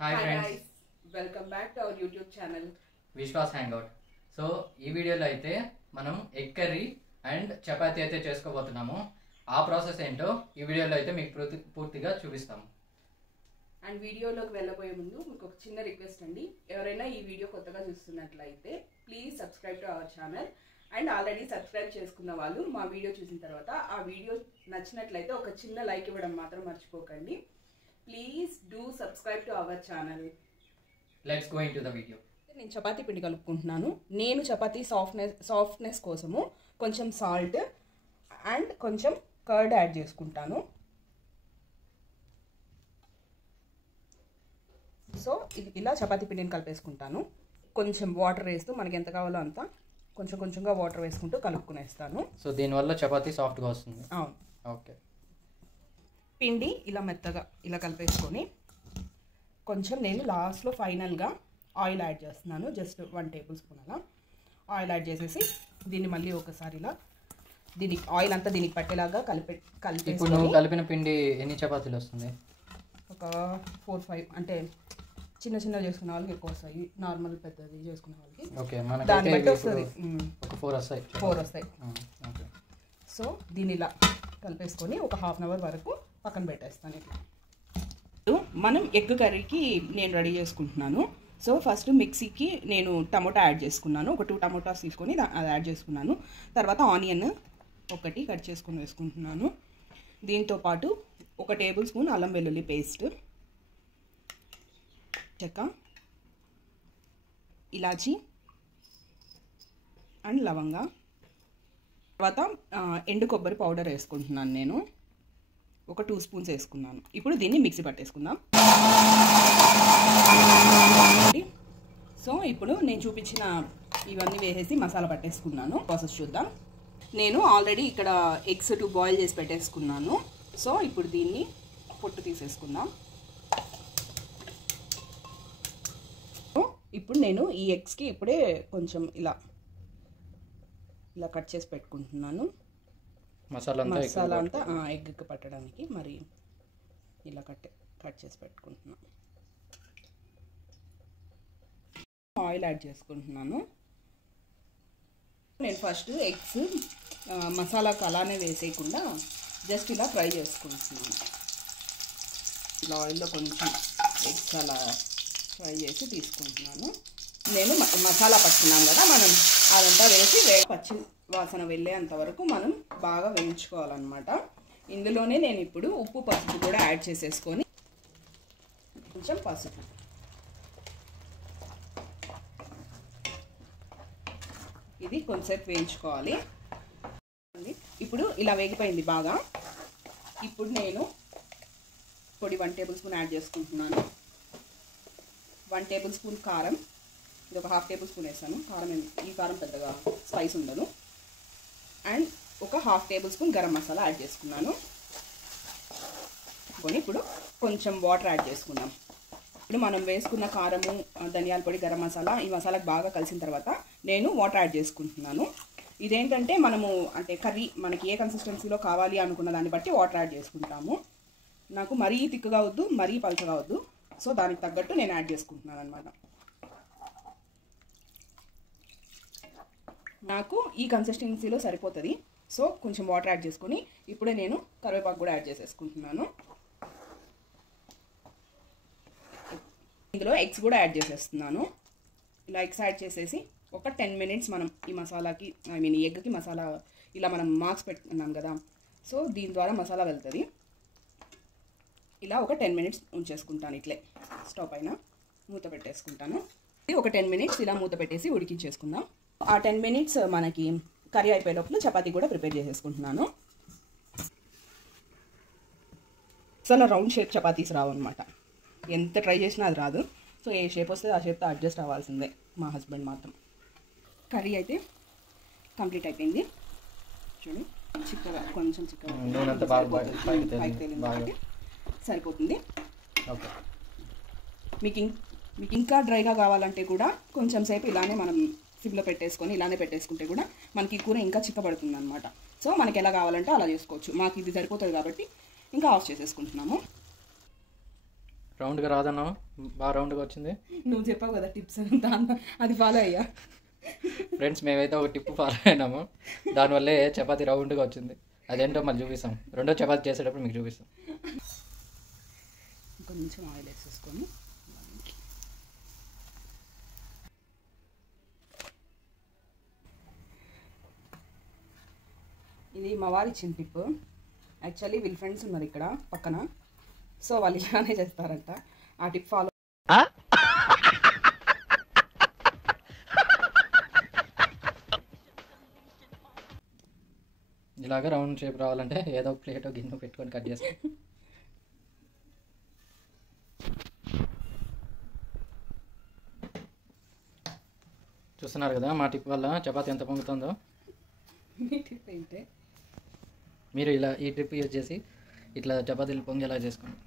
Hi friends, guys, welcome back to our YouTube channel. Vishwas Hangout. So ఈ వీడియోలో అయితే మనం ఎగ్ కర్రీ అండ్ చపాతీ అయితే చేసుకోబోతున్నాము. ఆ ప్రాసెస్ ఏంటో ఈ వీడియోలో అయితే మీకు పూర్తిగా చూపిస్తాము. అండ్ వీడియోలోకి వెళ్ళబోయే ముందు మీకు ఒక చిన్న రిక్వెస్ట్ అండి. ఎవరైనా ఈ వీడియో కొత్తగా చూస్తున్నట్లయితే please subscribe to our channel. And already subscribe చేసుకున్న వాళ్ళు మా వీడియో చూసిన తర్వాత ఆ వీడియో నచ్చినట్లయితే ఒక చిన్న లైక్ ఇవ్వడం మాత్రం మర్చిపోకండి. Please do subscribe to our channel. Let's go into the video. నేను చపాతీ పిండి కలుపుకుంటున్నాను. నేను చపాతీ సాఫ్ట్నెస్ కోసము కొంచెం సాల్ట్ అండ్ కొంచెం కర్డ్ యాడ్ చేసుకుంటాను. సో ఇది ఇలా చపాతీ పిండిని కలిపేసుకుంటాను. కొంచెం వాటర్ వేస్తూ మనకి ఎంత కావాలో అంత కొంచెంగా వాటర్ వేసుకుంటూ కలుపుకునేస్తాను. సో దీనివల్ల చపాతీ సాఫ్ట్గా వస్తుంది. అవును, ఓకే. పిండి ఇలా మెత్తగా ఇలా కలిపేసుకొని కొంచెం నేను లాస్ట్లో ఫైనల్గా ఆయిల్ యాడ్ చేస్తున్నాను. జస్ట్ 1 టేబుల్ స్పూన్ అలా ఆయిల్ యాడ్ చేసేసి దీన్ని మళ్ళీ ఒకసారి ఇలా దీనికి ఆయిల్ అంతా దీనికి పట్టేలాగా కలిపి ఇప్పుడు నువ్వు కలిపిన పిండి ఎన్ని చపాతీలు వస్తుంది? ఒక 4-5 అంటే చిన్న చేసుకునే వాళ్ళకి ఎక్కువ వస్తాయి, నార్మల్ పెద్దది చేసుకునే వాళ్ళకి ఓకే దాన్ని బట్టి వస్తుంది. ఒక 4 వస్తాయి. 4 వస్తాయి. ఓకే. సో దీన్ని ఇలా కలిపేసుకొని ఒక హాఫ్ అన్ అవర్ వరకు పక్కన పెట్టేస్తాను. ఇట్లా మనం ఎగ్ కర్రీకి నేను రెడీ చేసుకుంటున్నాను. సో ఫస్ట్ మిక్సీకి నేను టమోటా యాడ్ చేసుకున్నాను. ఒక 2 టమోటాస్ తీసుకొని అది యాడ్ చేసుకున్నాను. తర్వాత ఆనియన్ ఒకటి కట్ చేసుకొని వేసుకుంటున్నాను. దీంతోపాటు 1 టేబుల్ స్పూన్ అల్లం వెల్లుల్లి పేస్ట్, చెక్క, ఇలాచీ అండ్ లవంగా, తర్వాత ఎండు కొబ్బరి పౌడర్ వేసుకుంటున్నాను. నేను ఒక 2 స్పూన్స్ వేసుకున్నాను. ఇప్పుడు దీన్ని మిక్సీ పట్టేసుకుందాం. సో ఇప్పుడు నేను చూపించిన ఇవన్నీ వేసేసి మసాలా పట్టేసుకున్నాను. ప్రాసెస్ చూద్దాం. నేను ఆల్రెడీ ఇక్కడ ఎగ్స్ 2 బాయిల్ చేసి పెట్టేసుకున్నాను. సో ఇప్పుడు దీన్ని పొట్టు తీసేసుకుందాం. ఇప్పుడు నేను ఈ ఎగ్స్కి ఇప్పుడే కొంచెం ఇలా కట్ చేసి పెట్టుకుంటున్నాను. మసాలా అంతా ఎగ్కి పట్టడానికి మరి ఇలా కట్ చేసి పెట్టుకుంటున్నాను. ఆయిల్ యాడ్ చేసుకుంటున్నాను. నేను ఫస్ట్ ఎగ్స్ మసాలాకు అలానే వేసేయకుండా జస్ట్ ఇలా ఫ్రై చేసుకుంటున్నాను. ఇలా ఆయిల్లో కొంచెం ఎగ్స్ అలా ఫ్రై చేసి తీసుకుంటున్నాను. నేను మసాలా పట్టుకున్నాను కదా, మనం అదంతా వేసి పచ్చి వాసన వెళ్ళేంత వరకు మనం బాగా వేయించుకోవాలన్నమాట. ఇందులోనే నేను ఇప్పుడు ఉప్పు పసుపు కూడా యాడ్ చేసేసుకొని కొంచెం పసుపు, ఇది కొంచెంసేపు వేయించుకోవాలి. ఇప్పుడు ఇలా వేగిపోయింది బాగా. ఇప్పుడు నేను పొడి 1 టేబుల్ స్పూన్ యాడ్ చేసుకుంటున్నాను. 1 టేబుల్ స్పూన్ కారం, ఇది ఒక 1/2 టేబుల్ స్పూన్ వేసాను. ఈ కారం పెద్దగా స్పైస్ ఉండదు. అండ్ ఒక 1/2 table spoon garam masala add చేసుకున్నాను. ఇప్పుడు కొంచెం వాటర్ యాడ్ చేసుకుందాం. ఇప్పుడు మనం వేసుకున్న కారము, ధనియాల పొడి, గరం మసాలా ఈ మసాలాకు బాగా కలిసిన తర్వాత నేను వాటర్ యాడ్ చేసుకుంటున్నాను. ఇదేంటంటే మనము అంటే కర్రీ మనకి ఏ కన్సిస్టెన్సీలో కావాలి అనుకున్న దాన్ని బట్టి వాటర్ యాడ్ చేసుకుంటాము. నాకు మరీ తిక్కుగా వద్దు, మరీ పలుచగా వద్దు. సో దానికి తగ్గట్టు నేను యాడ్ చేసుకుంటున్నాను అనమాట. నాకు ఈ కన్సిస్టెన్సీలో సరిపోతుంది. సో కొంచెం వాటర్ యాడ్ చేసుకొని ఇప్పుడే నేను కరివేపాకు కూడా యాడ్ చేసేసుకుంటున్నాను. ఇందులో ఎగ్స్ కూడా యాడ్ చేసేస్తున్నాను. ఇలా ఎగ్స్ యాడ్ చేసేసి ఒక 10 మినిట్స్ మనం ఈ మసాలాకి ఈ ఎగ్కి మసాలా ఇలా మనం మార్క్స్ పెట్టుకున్నాం కదా, సో దీని ద్వారా మసాలా వెళ్తుంది. ఇలా ఒక 10 మినిట్స్ ఉంచేసుకుంటాను. ఇట్లే స్టవ్ పైన మూత పెట్టేసుకుంటాను. ఒక 10 మినిట్స్ ఇలా మూత పెట్టేసి ఉడికించేసుకుందాం. ఆ 10 మినిట్స్ మనకి కర్రీ అయిపోయే లోపల చపాతీ కూడా ప్రిపేర్ చేసేసుకుంటున్నాను. అసలు రౌండ్ షేప్ చపాతీస్ రావు అనమాట. ఎంత ట్రై చేసినా అది రాదు. సో ఏ షేప్ వస్తే ఆ షేప్తో అడ్జస్ట్ అవ్వాల్సిందే. మా హస్బెండ్ మాత్రం. కర్రీ అయితే కంప్లీట్ అయిపోయింది. చూడండి, చిక్కగా కొంచెం చిక్కగా సరిపోతుంది. మీకు ఇంకా డ్రైగా కావాలంటే కూడా కొంచెం సేపు ఇలానే మనం సిమ్లో పెట్టేసుకొని ఇలానే పెట్టేసుకుంటే కూడా మనకి కూర ఇంకా చిక్కబడుతుంది అనమాట. సో మనకి ఎలా కావాలంటే అలా చేసుకోవచ్చు. మాకు ఇది సరిపోతుంది కాబట్టి ఇంకా ఆఫ్ చేసేసుకుంటున్నాము. రౌండ్గా రాదన్నావు, బాగా రౌండ్గా వచ్చింది. నువ్వు చెప్పావు కదా టిప్స్ దాని అది ఫాలో అయ్యా. ఫ్రెండ్స్ మేమైతే ఒక టిప్ ఫాలో అయినాము, దానివల్లే చపాతీ రౌండ్గా వచ్చింది. అదేంటో మళ్ళీ చూపిస్తాం, రెండో చపాతీ చేసేటప్పుడు మీకు చూపిస్తాం. కొంచెం ఆయిల్ వేసేసుకొని ఇది మా వారి ఇచ్చిన టిప్. యాక్చువల్లీ వీళ్ళ ఫ్రెండ్స్ ఉన్నారు ఇక్కడ పక్కన, సో వాళ్ళు ఇలానే చేస్తారంట. ఆ టిప్ ఫాలో ఇలాగ రౌండ్ షేప్ రావాలంటే ఏదో ప్లేట్ గిన్నె పెట్టుకొని కట్ చేస్తాం. చూస్తున్నారు కదా మా టిప్ వల్ల చపాతీ ఎంత పొంగుతుందో. మీ టిప్ ఏంటే? మీరు ఇలా ఈ ట్రిప్ యూజ్ చేసి ఇట్లా చపాతీలు పొంగేలా చేసుకోండి.